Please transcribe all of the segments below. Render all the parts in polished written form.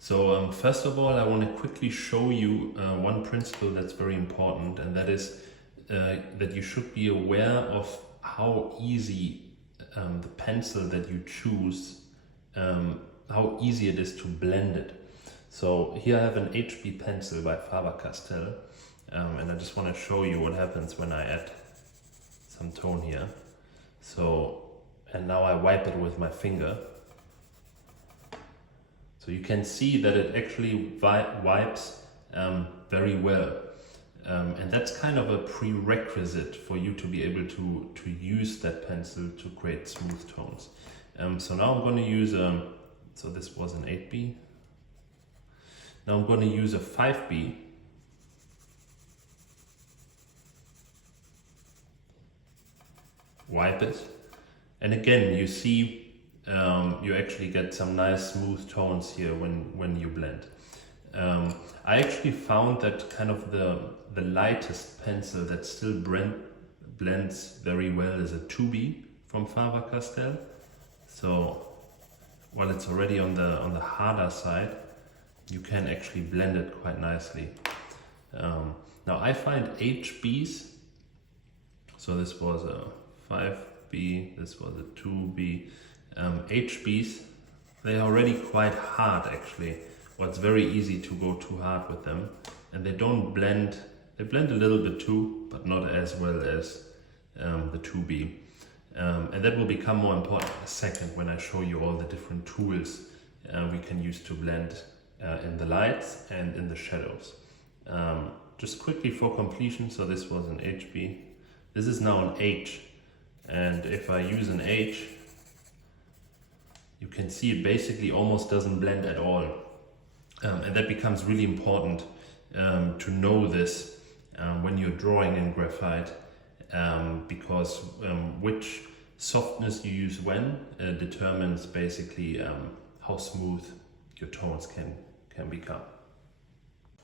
So first of all, I want to quickly show you one principle that's very important, and that is that you should be aware of how easy the pencil that you choose, how easy it is to blend it. So here I have an HB pencil by Faber-Castell, and I just want to show you what happens when I add some tone here. So, and now I wipe it with my finger. So you can see that it actually wipes very well. And that's kind of a prerequisite for you to be able to use that pencil to create smooth tones. So now I'm going to use, so this was an 8B. Now I'm going to use a 5B. Wipe it. And again, you see you actually get some nice smooth tones here when you blend. I actually found that kind of the lightest pencil that still blends very well is a 2B from Faber-Castell. So while it's already on the harder side, you can actually blend it quite nicely. Now I find HBs, so this was a 5B, this was a 2B, HBs, they're already quite hard actually. Well, it's very easy to go too hard with them, and they don't blend, they blend a little bit too, but not as well as the 2B. And that will become more important in a second when I show you all the different tools we can use to blend in the lights and in the shadows. Just quickly for completion, so this was an HB, this is now an H, and if I use an H, you can see it basically almost doesn't blend at all. And that becomes really important to know this when you're drawing in graphite, because which softness you use when determines basically how smooth your tones can become.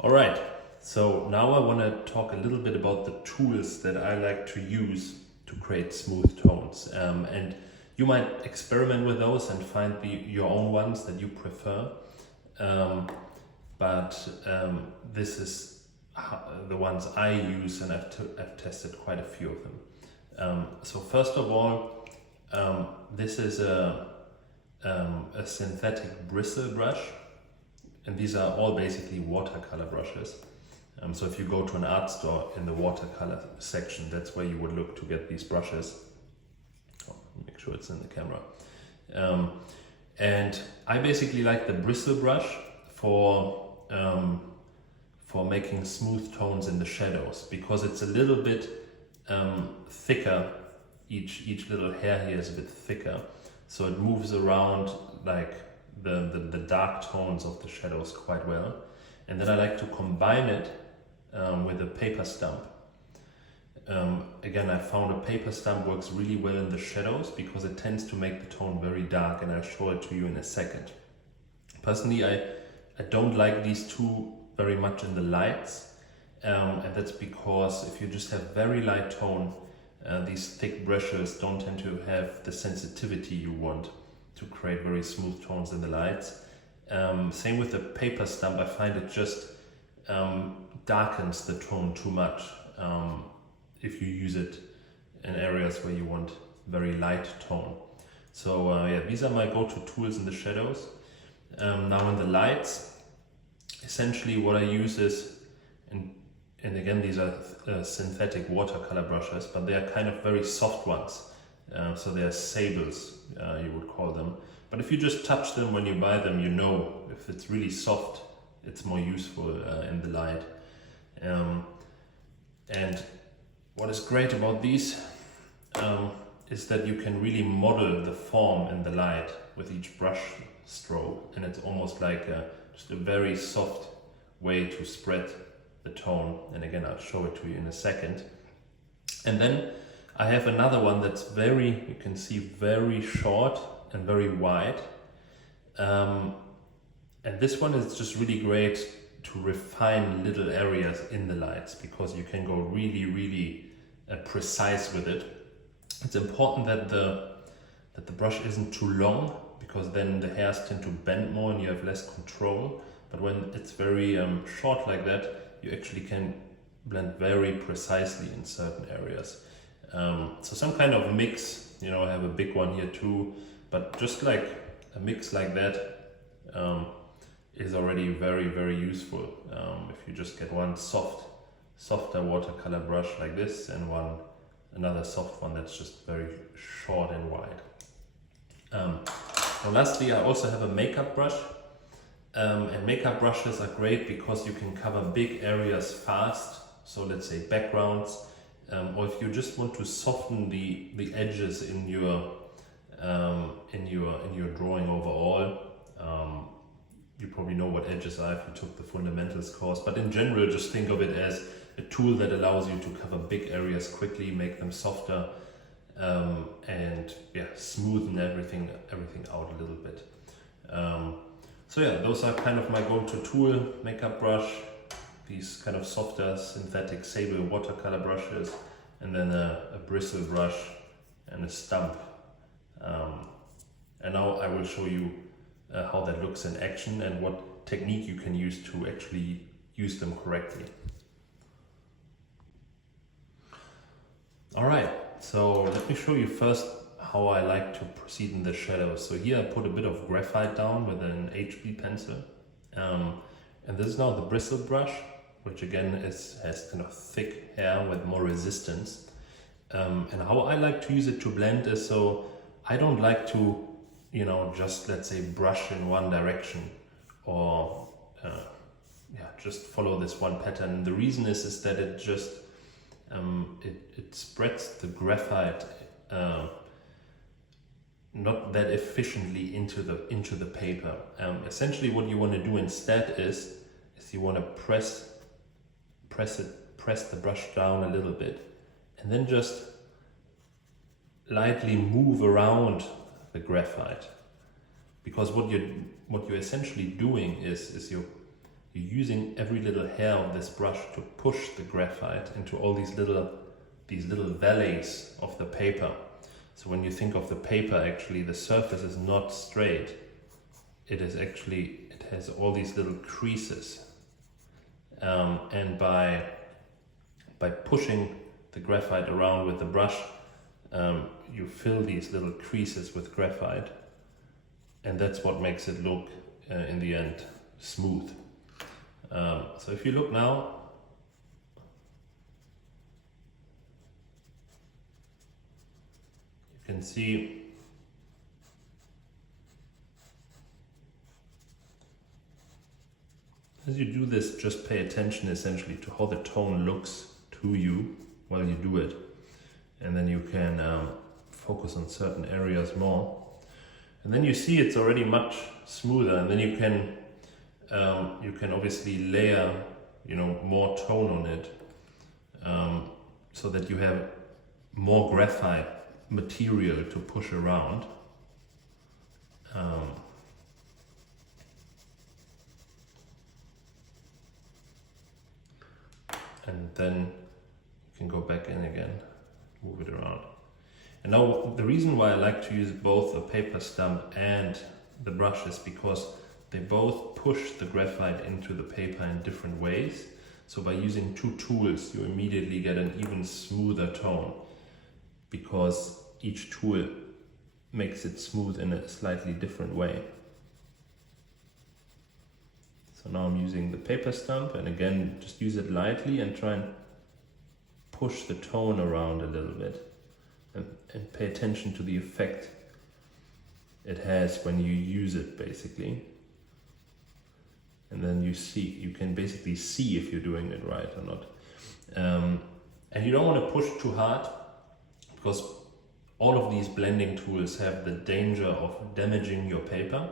Alright, so now I want to talk a little bit about the tools that I like to use to create smooth tones. And you might experiment with those and find your own ones that you prefer. But this is the ones I use, and I've tested quite a few of them. So first of all, this is a synthetic bristle brush, and these are all basically watercolor brushes. So if you go to an art store in the watercolor section, that's where you would look to get these brushes. Make sure it's in the camera. And I basically like the bristle brush for making smooth tones in the shadows, because it's a little bit thicker. Each little hair here is a bit thicker, so it moves around like the dark tones of the shadows quite well. And then I like to combine it with a paper stump. Again, I found a paper stump works really well in the shadows because it tends to make the tone very dark, and I'll show it to you in a second. Personally, I don't like these two very much in the lights, and that's because if you just have very light tone, these thick brushes don't tend to have the sensitivity you want to create very smooth tones in the lights. Same with the paper stump, I find it just darkens the tone too much if you use it in areas where you want very light tone. So yeah, these are my go-to tools in the shadows. Now in the lights, essentially what I use is, and again these are synthetic watercolor brushes, but they are kind of very soft ones. So they are sables, you would call them. But if you just touch them when you buy them, you know if it's really soft, it's more useful in the light. And what is great about these is that you can really model the form in the light with each brush stroke, and it's almost like just a very soft way to spread the tone. And again, I'll show it to you in a second. And then I have another one that's you can see very short and very wide. And this one is just really great to refine little areas in the lights, because you can go really precise with it. It's important that the brush isn't too long, because then the hairs tend to bend more and you have less control. But when it's very short like that, you actually can blend very precisely in certain areas. So some kind of mix, you know, I have a big one here too, but just like a mix like that is already very, very useful. If you just get one softer watercolor brush like this and another soft one that's just very short and wide. And lastly, I also have a makeup brush. And makeup brushes are great because you can cover big areas fast. So let's say backgrounds, or if you just want to soften the edges in your drawing overall. You probably know what edges are if you took the fundamentals course, but in general, just think of it as a tool that allows you to cover big areas quickly, make them softer, and yeah, smoothen everything out a little bit. So yeah, those are kind of my go-to tool: makeup brush, these kind of softer synthetic sable watercolor brushes, and then a bristle brush and a stump. And now I will show you how that looks in action and what technique you can use to actually use them correctly. All right, so let me show you first how I like to proceed in the shadows. So here I put a bit of graphite down with an HB pencil. And this is now the bristle brush, which again has kind of thick hair with more resistance. And how I like to use it to blend is, so I don't like to, you know, just let's say brush in one direction or just follow this one pattern. The reason is that it just it spreads the graphite not that efficiently into the paper. Essentially, what you want to do instead is you want to press the brush down a little bit, and then just lightly move around the graphite. Because what you're essentially doing is you're using every little hair of this brush to push the graphite into all these little valleys of the paper. So when you think of the paper, actually the surface is not straight. It has all these little creases. And by pushing the graphite around with the brush, you fill these little creases with graphite, and that's what makes it look in the end smooth. So if you look now, you can see as you do this, just pay attention essentially to how the tone looks to you while you do it, and then you can focus on certain areas more, and then you see it's already much smoother, and then you can obviously layer, you know, more tone on it, so that you have more graphite material to push around. And then you can go back in again, move it around. And now the reason why I like to use both a paper stump and the brush is because they both push the graphite into the paper in different ways. So by using two tools, you immediately get an even smoother tone, because each tool makes it smooth in a slightly different way. So now I'm using the paper stump, and again, just use it lightly and try and push the tone around a little bit, and pay attention to the effect it has when you use it, basically. And then you can basically see if you're doing it right or not. And you don't want to push too hard, because all of these blending tools have the danger of damaging your paper.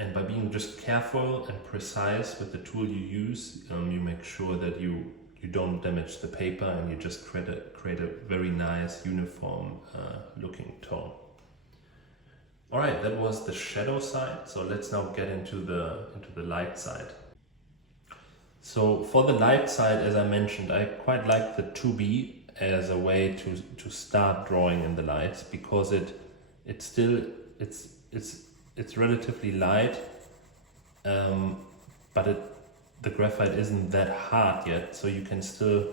And by being just careful and precise with the tool you use, you make sure that you don't damage the paper, and you just create a very nice uniform looking tone. All right, that was the shadow side. So let's now get into the light side. So for the light side, as I mentioned, I quite like the 2B as a way to start drawing in the lights, because it it's still, it's relatively light, but the graphite isn't that hard yet, so you can still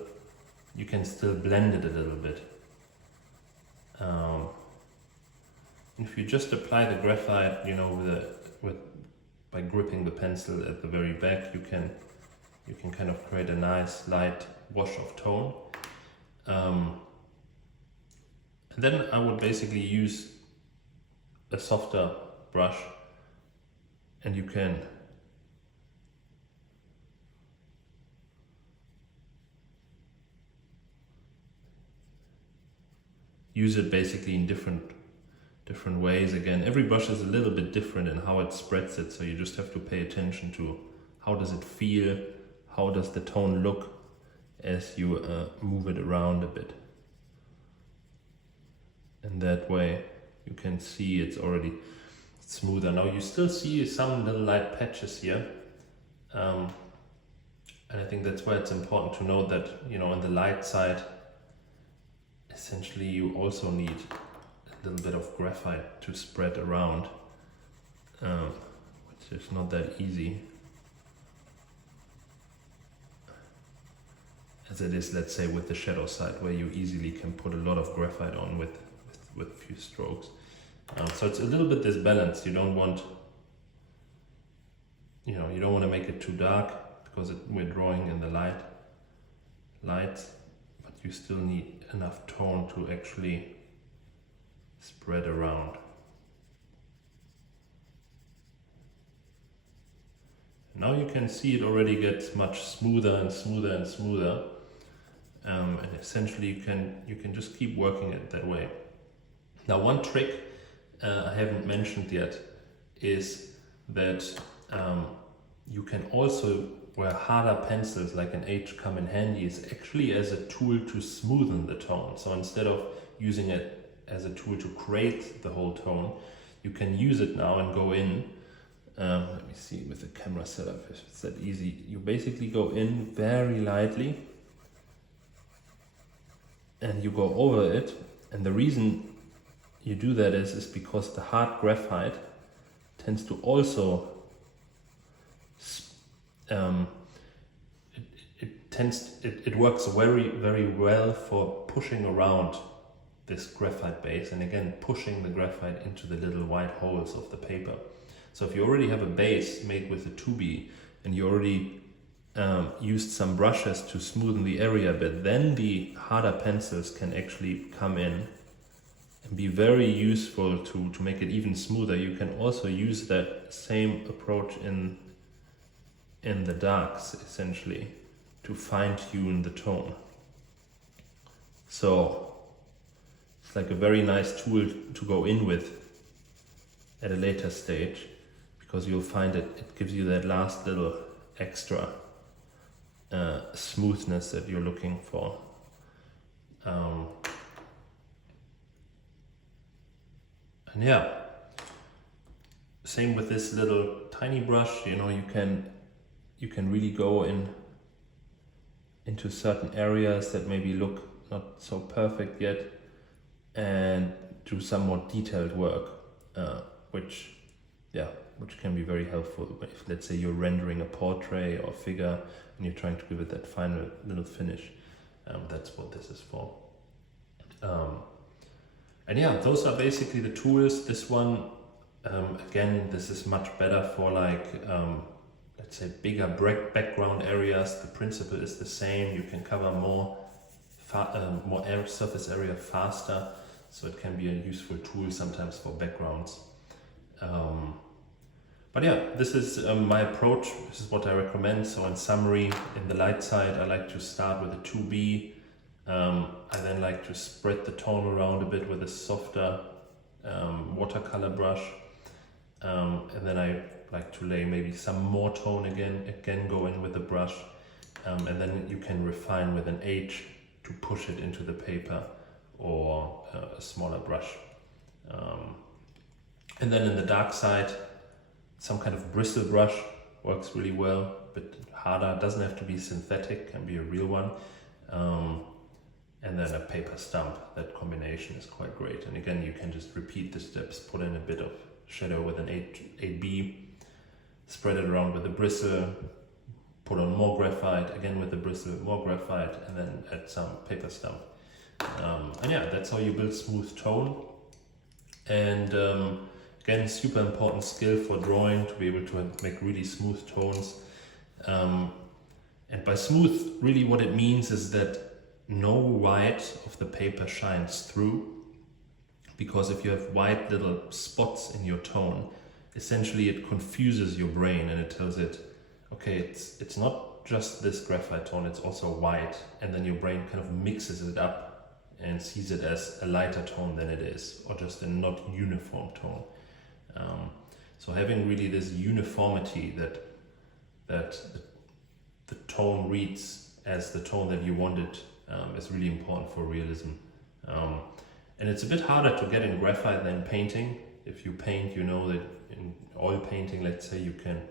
blend it a little bit. If you just apply the graphite, you know, by gripping the pencil at the very back, you can kind of create a nice light wash of tone. And then I would basically use a softer brush, and you can use it basically in different ways. Again, every brush is a little bit different in how it spreads it, so you just have to pay attention to how does it feel, how does the tone look as you move it around a bit. And that way you can see it's already smoother. Now you still see some little light patches here, and I think that's why it's important to note that, you know, on the light side, essentially you also need a little bit of graphite to spread around, which is not that easy as it is, let's say, with the shadow side, where you easily can put a lot of graphite on with a few strokes. So it's a little bit disbalanced. You don't want, you don't want to make it too dark, because we're drawing in the lights, but you still need enough tone to actually spread around. Now you can see it already gets much smoother and smoother and smoother, and essentially you can just keep working it that way. Now, one trick I haven't mentioned yet is that you can also, where harder pencils like an H come in handy, is actually as a tool to smoothen the tone. So instead of using it as a tool to create the whole tone, you can use it now and go in. Let me see with the camera setup if it's that easy. You basically go in very lightly and you go over it. And the reason you do that is because the hard graphite tends to also it works very, very well for pushing around this graphite base, and again pushing the graphite into the little white holes of the paper. So if you already have a base made with a 2B and you already used some brushes to smoothen the area a bit, then the harder pencils can actually come in and be very useful to make it even smoother. You can also use that same approach in the darks, essentially, to fine-tune the tone. So it's like a very nice tool to go in with at a later stage, because you'll find it gives you that last little extra smoothness that you're looking for. And yeah, same with this little tiny brush. You can really go into certain areas that maybe look not so perfect yet, and do some more detailed work, which can be very helpful if, let's say, you're rendering a portrait or figure and you're trying to give it that final little finish. That's what this is for. And yeah, those are basically the tools. This one, again, this is much better for like, let's say, bigger background areas. The principle is the same. You can cover more surface area faster, so it can be a useful tool sometimes for backgrounds. But yeah, this is my approach. This is what I recommend. So in summary, in the light side, I like to start with a 2B. I then like to spread the tone around a bit with a softer watercolor brush. And then I like to lay maybe some more tone again go in with the brush. And then you can refine with an H to push it into the paper, or a smaller brush. And then in the dark side, some kind of bristle brush works really well, but harder. It doesn't have to be synthetic, can be a real one. and then a paper stump. That combination is quite great. And again, you can just repeat the steps, put in a bit of shadow with an 8B, spread it around with a bristle, put on more graphite, again with the bristle, more graphite, and then add some paper stump. And yeah, that's how you build smooth tone. And again, super important skill for drawing, to be able to make really smooth tones. And by smooth, really what it means is that no white of the paper shines through, because if you have white little spots in your tone, essentially it confuses your brain and it tells it, okay, it's not just this graphite tone, it's also white, and then your brain kind of mixes it up and sees it as a lighter tone than it is, or just a not uniform tone. So having really this uniformity that the tone reads as the tone that you want it is really important for realism. And it's a bit harder to get in graphite than painting. If you paint, you know that in oil painting, let's say, you can,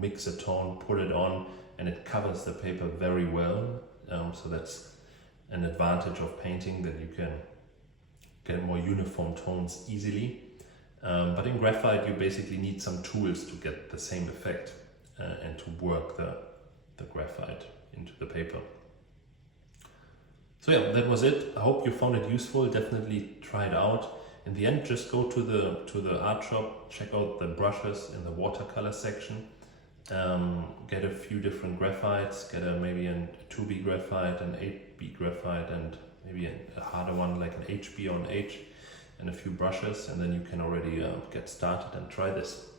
mix a tone, put it on, and it covers the paper very well. So that's an advantage of painting, that you can get more uniform tones easily. But in graphite, you basically need some tools to get the same effect and to work the graphite into the paper. So yeah, that was it. I hope you found it useful. Definitely try it out. In the end, just go to the art shop, check out the brushes in the watercolor section, get a few different graphites, get maybe a 2B graphite, an 8B graphite, and maybe a harder one like an HB on H, and a few brushes, and then you can already get started and try this.